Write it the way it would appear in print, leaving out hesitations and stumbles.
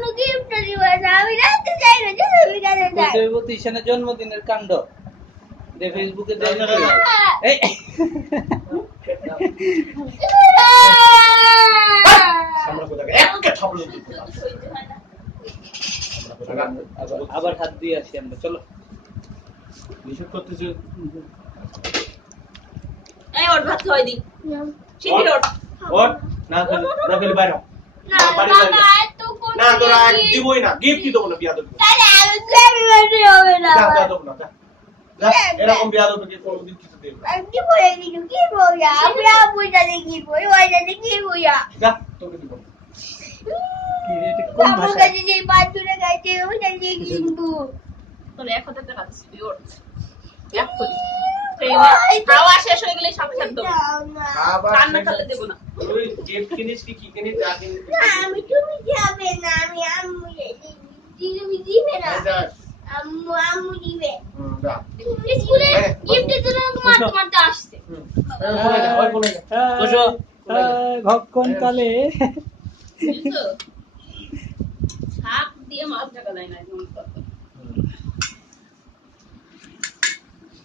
কোনো গিফট দিবা না, আমি রাখতে চাই না, তুমি কাছে যাই। প্রতিষ্ঠানের জন্মদিনের কাণ্ড দে ফেসবুকে দে। এই আমরা কোথায় একটা থাপড় দিতে আবার হাত দিয়ে আসি আমরা, চলো নিষেধ করতেছে। এই ওর ভাত খাওয়াই দি শিগগির ওঠ ওর না খেলে বাইরে হ। না বাড়ি বাবা, বাইরে যা। এত কোনো না তোরা আর gift- দিবই না, গিফট দিব না, বিয়া দেবো। তাহলে আমি happy birthday হবে না যা আমার। দেবো না, যা যা, এরকম বিয়া দেবো কি কোনোদিন কিছু দেব না। আমি কি বলে কিছু কি বইয়া আমি আপুর সাথে কি বই ওই সাথে কি বইয়া যা তোকে দিব না। কি রে, এটা কোন আমার ভাষা? কাছে যে 500 টাকা আছে ওই সাথে কিনবো। তোর 1000 টাকা আছে ওঠ এক করি ট্রেনে খাওয়া শেষ হয়ে গেলে সাথে সাথে দেবো আবার রান্না করলে দেবো না তুই গিফট কিনিস কি কিনিস যা কিনিস না আমি তুমি যাবে না আমি আম্মু তুমি দিবে না আম্মু দিবে যা স্কুলে গিফটের জন্য আমাকে মারতে মারতে আসছে ফোনে যা, ওই ফোনে যা। বসো। ভক্ষণ কালে বুঝছো শাক দিয়ে মাছ ঢাকা যায় না একদম